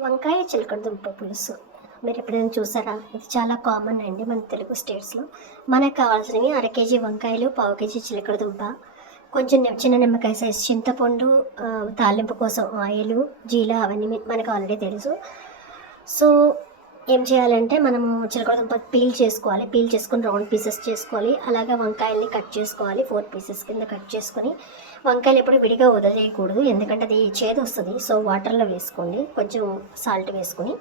వంకాయ చిలకడ దుంప పులుసు మీరు ఎప్పుడైనా చూసారా? ఇది చాలా కామన్ అండి మన తెలుగు స్టేట్స్లో. మనకు కావాల్సినవి అర కేజీ వంకాయలు, పావు కేజీ చిలకడ దుంప, కొంచెం చిన్న నిమ్మకాయ సైజ్ చింతపండు, తాలింపు కోసం ఆయిలు, జీల అవన్నీ మనకు ఆల్రెడీ తెలుసు. సో ఏం చేయాలంటే మనము చిలకడ దుంప పీల్ చేసుకోవాలి. పీల్ చేసుకొని రౌండ్ పీసెస్ చేసుకోవాలి. అలాగే వంకాయల్ని కట్ చేసుకోవాలి. 4 పీసెస్ కింద కట్ చేసుకొని, వంకాయలు ఎప్పుడు విడిగా వదిలేయకూడదు, ఎందుకంటే అది చేదు వస్తుంది. సో వాటర్లో వేసుకోండి, కొంచెం సాల్ట్ వేసుకొని.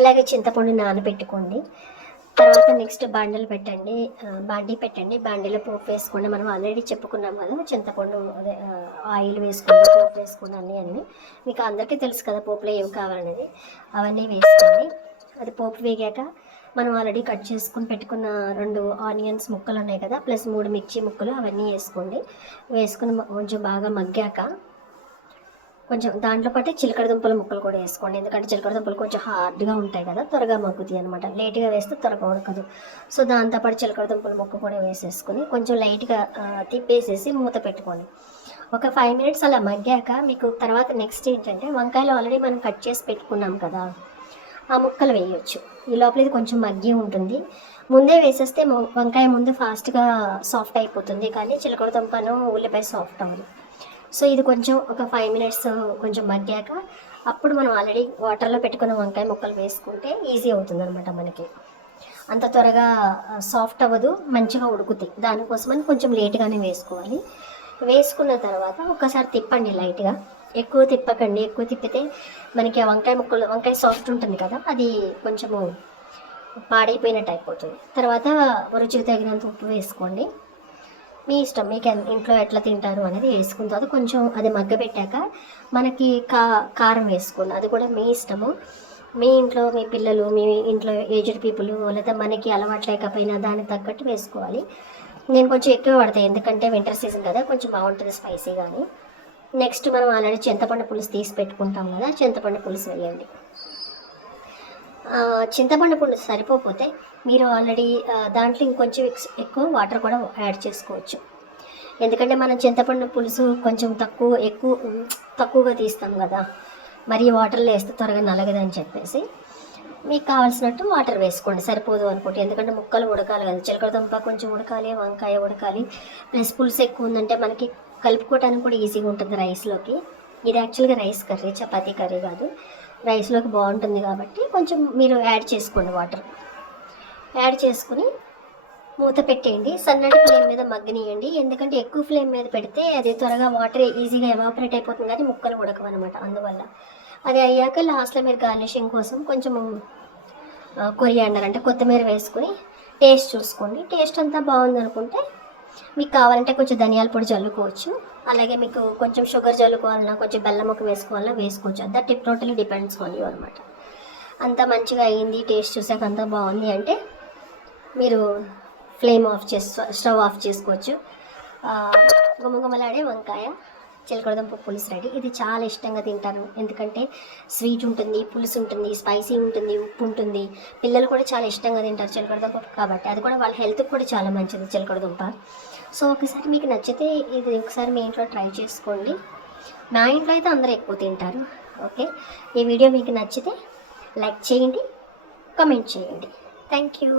అలాగే చింతపండు నానబెట్టుకోండి. తర్వాత నెక్స్ట్ బాండీలు పెట్టండి. బాండీలో పోపు వేసుకోండి. మనం ఆల్రెడీ చెప్పుకున్నాం కదా, చింతపండు అదే ఆయిల్ వేసుకోండి, పోపు వేసుకోండి. అన్నీ మీకు అందరికీ తెలుసు కదా పోపులో ఏం కావాలనేది. అవన్నీ వేసుకోండి. అది పోపు వేగాక మనం ఆల్రెడీ కట్ చేసుకుని పెట్టుకున్న 2 ఆనియన్స్ ముక్కలు ఉన్నాయి కదా, ప్లస్ 3 మిర్చి ముక్కలు అవన్నీ వేసుకోండి. వేసుకుని కొంచెం బాగా మగ్గాక కొంచెం దాంట్లో పాటు చిలకడ దుంపల ముక్కలు కూడా వేసుకోండి. ఎందుకంటే చిలకడ దుంపలు కొంచెం హార్డ్గా ఉంటాయి కదా, త్వరగా మగ్గుతాయి అనమాట. లేట్గా వేస్తే త్వరగా ఉడకదు. సో దాంతోపాటు చిలకడ దుంపల ముక్క కూడా వేసేసుకొని కొంచెం లైట్గా తిప్పేసేసి మూత పెట్టుకోండి. ఒక 5 మినిట్స్ అలా మగ్గాక మీకు తర్వాత నెక్స్ట్ ఏంటంటే, వంకాయలు ఆల్రెడీ మనం కట్ చేసి పెట్టుకున్నాం కదా, ఆ ముక్కలు వేయొచ్చు. ఈ లోపల ఇది కొంచెం మగ్గి ఉంటుంది. ముందే వేసేస్తే వంకాయ ముందు ఫాస్ట్గా సాఫ్ట్ అయిపోతుంది, కానీ చిలకడ దుంపను ఉల్లిపాయ సాఫ్ట్ అవ్వదు. సో ఇది కొంచెం ఒక 5 మినిట్స్ కొంచెం మగ్గాక అప్పుడు మనం ఆల్రెడీ వాటర్లో పెట్టుకున్న వంకాయ ముక్కలు వేసుకుంటే ఈజీ అవుతుంది అనమాట. మనకి అంత త్వరగా సాఫ్ట్ అవ్వదు, మంచిగా ఉడుకుతాయి. దానికోసమని కొంచెం లేట్గానే వేసుకోవాలి. వేసుకున్న తర్వాత ఒకసారి తిప్పండి లైట్గా. ఎక్కువ తిప్పకండి, ఎక్కువ తిప్పితే మనకి ఆ వంకాయ సాఫ్ట్ ఉంటుంది కదా, అది కొంచెము పాడైపోయినట్టు అయిపోతుంది. తర్వాత రుచికి తగినంత ఉప్పు వేసుకోండి. మీ ఇష్టం, మీకు ఇంట్లో ఎట్లా తింటారు అనేది వేసుకున్న తర్వాత కొంచెం అది మగ్గబెట్టాక మనకి కారం వేసుకోండి. అది కూడా మీ ఇష్టము. మీ ఇంట్లో మీ పిల్లలు, మీ ఇంట్లో ఏజ్డ్ పీపుల్, లేదా మనకి అలవాటు లేకపోయినా దానికి తగ్గట్టు వేసుకోవాలి. నేను కొంచెం ఎక్కువ పడతాయి, ఎందుకంటే వింటర్ సీజన్ కదా, కొంచెం బాగుంటుంది స్పైసీ. కానీ నెక్స్ట్ మనం ఆల్రెడీ చింతపండు పులుసు తీసి పెట్టుకుంటాం కదా, చింతపండు పులుసు వేయండి. చింతపండు పులుసు సరిపోతే మీరు ఆల్రెడీ దాంట్లో ఇంకొంచెం ఎక్కువ వాటర్ కూడా యాడ్ చేసుకోవచ్చు. ఎందుకంటే మనం చింతపండు పులుసు కొంచెం తక్కువగా తీస్తాం కదా, మరి వాటర్లో వేస్తే త్వరగా నలగదని చెప్పేసి మీకు కావాల్సినట్టు వాటర్ వేసుకోండి. సరిపోదు అనుకోండి, ఎందుకంటే ముక్కలు ఉడకాలి కదా, చిలకడ దుంప కొంచెం ఉడకాలి, వంకాయ ఉడకాలి, ప్లస్ పులుసు ఎక్కువ ఉందంటే మనకి కలుపుకోవడానికి కూడా ఈజీగా ఉంటుంది రైస్లోకి. ఇది యాక్చువల్గా రైస్ కర్రీ, చపాతీ కర్రీ కాదు, రైస్లోకి బాగుంటుంది కాబట్టి కొంచెం మీరు యాడ్ చేసుకోండి. వాటర్ యాడ్ చేసుకుని మూత పెట్టేయండి. సన్నటి ఫ్లేమ్ మీద మగ్గనియండి, ఎందుకంటే ఎక్కువ ఫ్లేమ్ మీద పెడితే అది త్వరగా వాటర్ ఈజీగా ఎవాపరేట్ అయిపోతుంది, కానీ ముక్కలు ఉడకవన్నమాట. అందువల్ల అది అయ్యాక లాస్ట్లో మీరు గార్నిషింగ్ కోసం కొంచెం కొరియాండర్ అంటే కొత్తిమీర వేసుకుని టేస్ట్ చూసుకోండి. టేస్ట్ అంతా బాగుంది అనుకుంటే మీకు కావాలంటే కొంచెం ధనియాల పొడి చల్లుకోవచ్చు. అలాగే మీకు కొంచెం షుగర్ చల్లుకోవాలన్నా, కొంచెం బెల్లం ముక్క వేసుకోవాలన్నా వేసుకోవచ్చు. అంతా టోటలీ డిపెండ్స్ ఆన్ యూ అనమాట. అంతా మంచిగా అయ్యింది, టేస్ట్ చూసాక అంతా బాగుంది అంటే మీరు స్టవ్ ఆఫ్ చేసుకోవచ్చు. గుమగుమలాడే వంకాయ చిలకడదుంప పులుసు రెడీ. ఇది చాలా ఇష్టంగా తింటారు, ఎందుకంటే స్వీట్ ఉంటుంది, పులుసు ఉంటుంది, స్పైసీ ఉంటుంది, ఉప్పు ఉంటుంది. పిల్లలు కూడా చాలా ఇష్టంగా తింటారు చిలకడదుంప కాబట్టి. అది కూడా వాళ్ళ హెల్త్కి కూడా చాలా మంచిది చిలకడదుంప. సో ఒకసారి మీకు నచ్చితే ఇది ఒకసారి మీ ఇంట్లో ట్రై చేసుకోండి. నా ఇంట్లో అయితే అందరూ ఎక్కువ తింటారు. ఓకే, ఈ వీడియో మీకు నచ్చితే లైక్ చేయండి, కామెంట్ చేయండి. Thank you.